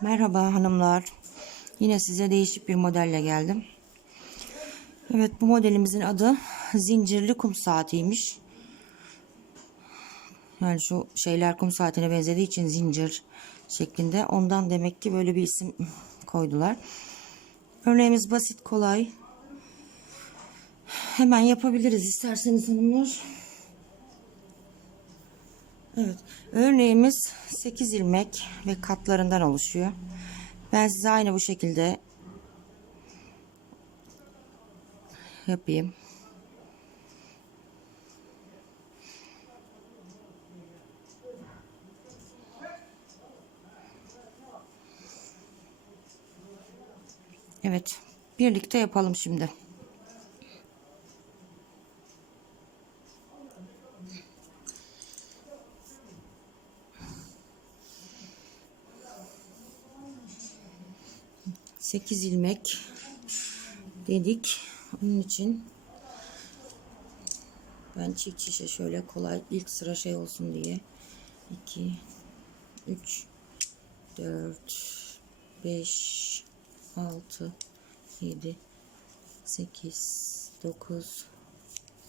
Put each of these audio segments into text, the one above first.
Merhaba hanımlar. Yine size değişik bir modelle geldim. Evet bu modelimizin adı zincirli kum saatiymiş. Yani şu şeyler kum saatine benzediği için zincir şeklinde. Ondan demek ki böyle bir isim koydular. Örneğimiz basit kolay. Hemen yapabiliriz isterseniz hanımlar. Evet. Örneğimiz 8 ilmek ve katlarından oluşuyor. Ben size aynı bu şekilde yapayım. Evet. Birlikte yapalım şimdi. Sekiz ilmek dedik. Onun için ben çift şişe şöyle kolay ilk sıra şey olsun diye 2 3 4 5 6 7 8 9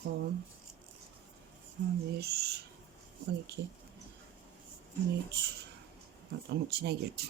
10 11 12 13 Onun içine girdim.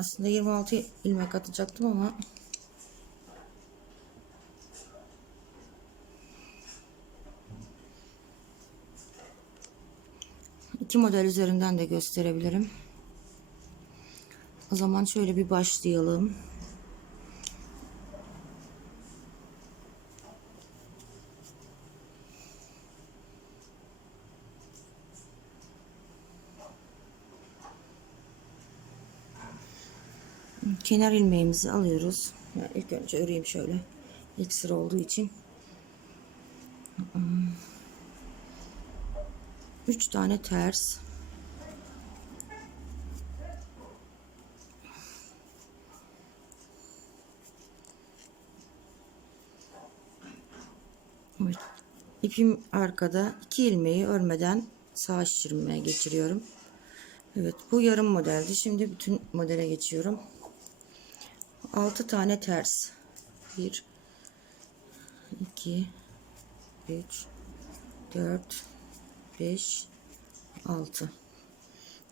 aslında 26 ilmek atacaktım ama iki model üzerinden de gösterebilirim. O zaman şöyle bir başlayalım. Kenar ilmeğimizi alıyoruz. Yani ilk önce öreyim şöyle. İlk sıra olduğu için. Üç tane ters. Evet. İpim arkada. iki ilmeği örmeden sağ şişirmeye geçiriyorum. Evet bu yarım modeldi. Şimdi bütün modele geçiyorum. 6 tane ters. 1 2 3 4 5 6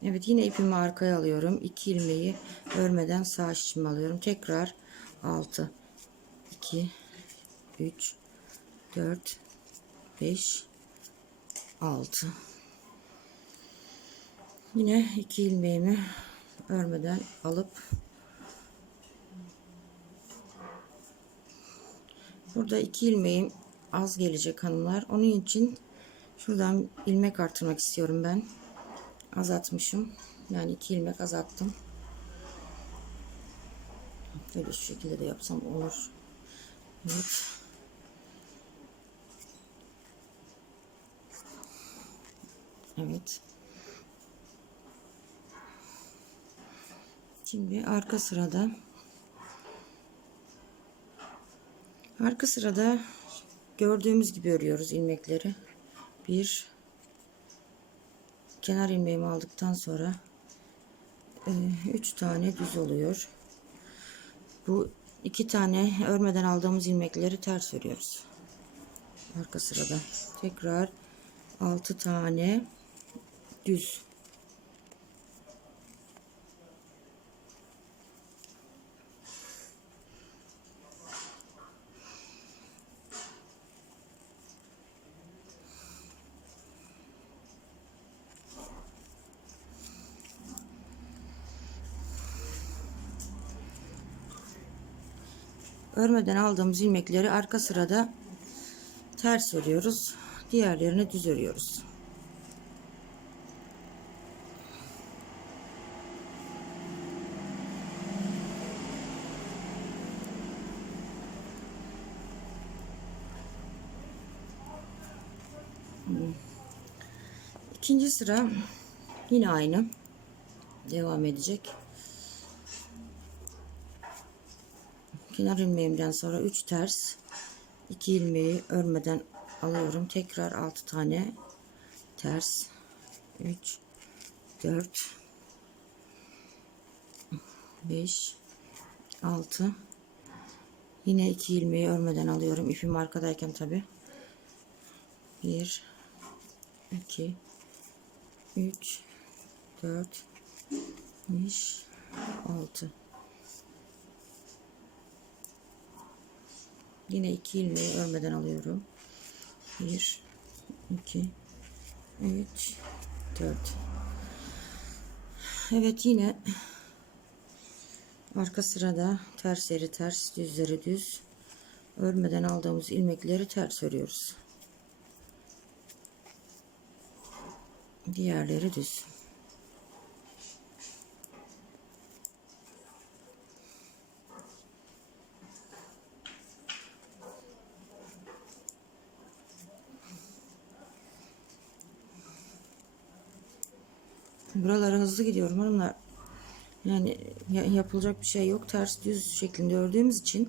Evet yine ipimi arkaya alıyorum. 2 ilmeği örmeden sağ şişimi alıyorum. Tekrar 6 2 3 4 5 6 Yine 2 ilmeğimi örmeden alıp Burada iki ilmeğim az gelecek hanımlar. Onun için şuradan ilmek artırmak istiyorum ben. Azaltmışım. Yani iki ilmek azalttım. Böyle şu şekilde de yapsam olur. Evet. Evet. Şimdi arka sırada Arka sırada gördüğümüz gibi örüyoruz ilmekleri. Bir kenar ilmeğimi aldıktan sonra e, üç tane düz oluyor. Bu iki tane örmeden aldığımız ilmekleri ters örüyoruz. Arka sırada tekrar altı tane düz Örmeden aldığımız ilmekleri arka sırada ters örüyoruz. Diğerlerini düz örüyoruz. İkinci sıra yine aynı devam edecek. Kenar ilmeğimden sonra 3 ters 2 ilmeği örmeden alıyorum. Tekrar 6 tane ters 3 4 5 6 yine 2 ilmeği örmeden alıyorum. İpim arkadayken tabi. 1 2 3 4 5 6 Yine iki ilmeği örmeden alıyorum. 1 2 3 4 Evet yine arka sırada tersleri ters düzleri düz örmeden aldığımız ilmekleri ters örüyoruz. Diğerleri düz. Buralara hızlı gidiyorum hanımlar. Yani ya- yapılacak bir şey yok. Ters düz şeklinde ördüğümüz için.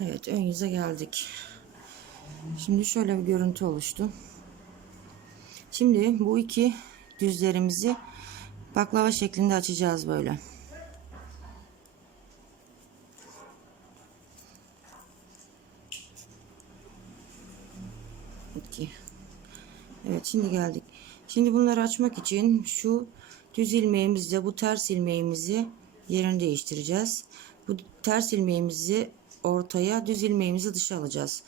Evet ön yüze geldik. Şimdi şöyle bir görüntü oluştu. Şimdi bu iki düzlerimizi baklava şeklinde açacağız böyle. İki. Evet şimdi geldik. Şimdi bunları açmak için şu düz ilmeğimizle bu ters ilmeğimizi yerini değiştireceğiz. Bu ters ilmeğimizi ortaya düz ilmeğimizi dışa alacağız.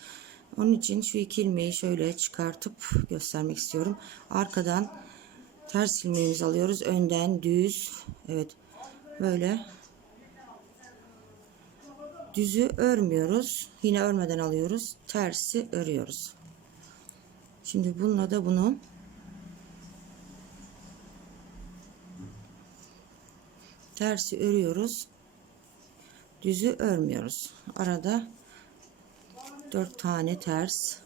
Onun için şu iki ilmeği şöyle çıkartıp göstermek istiyorum. Arkadan ters ilmeğimizi alıyoruz. Önden düz. Evet. Böyle. Düzü örmüyoruz. Yine örmeden alıyoruz. Tersi örüyoruz. Şimdi bununla da bunu tersi örüyoruz. Düzü örmüyoruz. Arada dört tane ters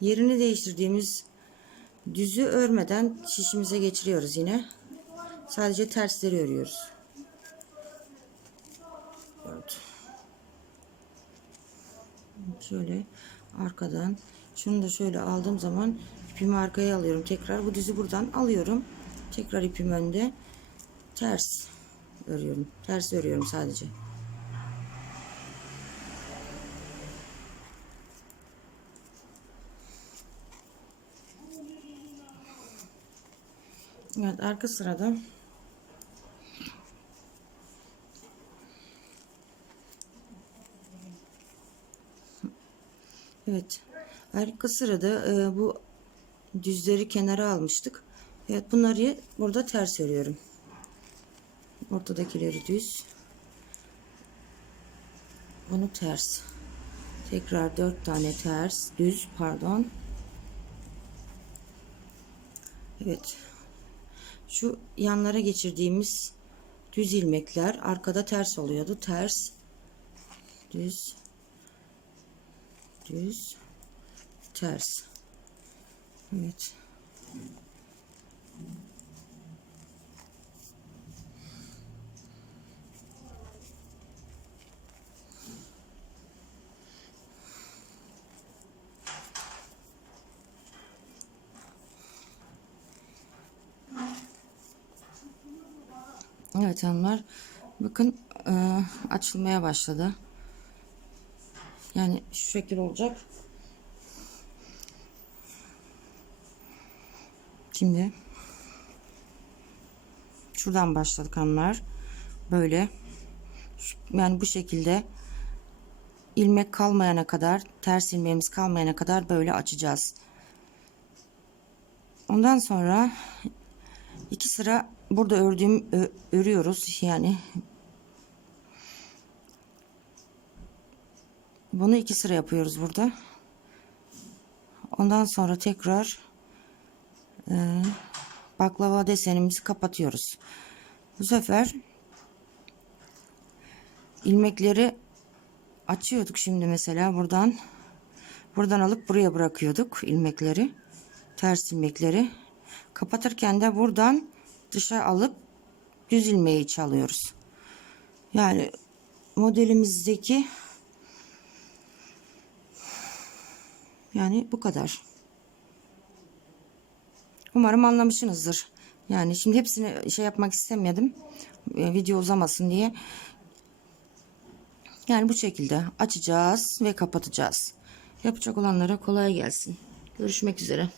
yerini değiştirdiğimiz düzü örmeden şişimize geçiriyoruz yine. Sadece tersleri örüyoruz. Evet. Şöyle arkadan şunu da şöyle aldığım zaman ipimi arkaya alıyorum. Tekrar bu düzü buradan alıyorum. Tekrar ipim önde. Ters örüyorum. Ters örüyorum sadece. Evet arka sırada Evet arka sırada e, bu düzleri kenara almıştık. Evet bunları burada ters örüyorum. Ortadakileri düz. Bunu ters. Tekrar dört tane ters düz pardon. Evet şu yanlara geçirdiğimiz düz ilmekler arkada ters oluyordu. Ters, düz, düz, ters. Evet. Evet hanımlar. Bakın e, açılmaya başladı. Yani şu şekil olacak. Şimdi şuradan başladık hanımlar. Böyle Yani bu şekilde ilmek kalmayana kadar, ters ilmeğimiz kalmayana kadar böyle açacağız. Ondan sonra iki sıra burada ördüğüm örüyoruz. Yani bunu iki sıra yapıyoruz burada. Ondan sonra tekrar e, baklava desenimizi kapatıyoruz. Bu sefer ilmekleri açıyorduk şimdi mesela buradan buradan alıp buraya bırakıyorduk ilmekleri ters ilmekleri kapatırken de buradan dışa alıp düz ilmeği çalıyoruz yani modelimizdeki yani bu kadar umarım anlamışsınızdır yani şimdi hepsini şey yapmak istemedim e, video uzamasın diye yani bu şekilde açacağız ve kapatacağız. Yapacak olanlara kolay gelsin. Görüşmek üzere.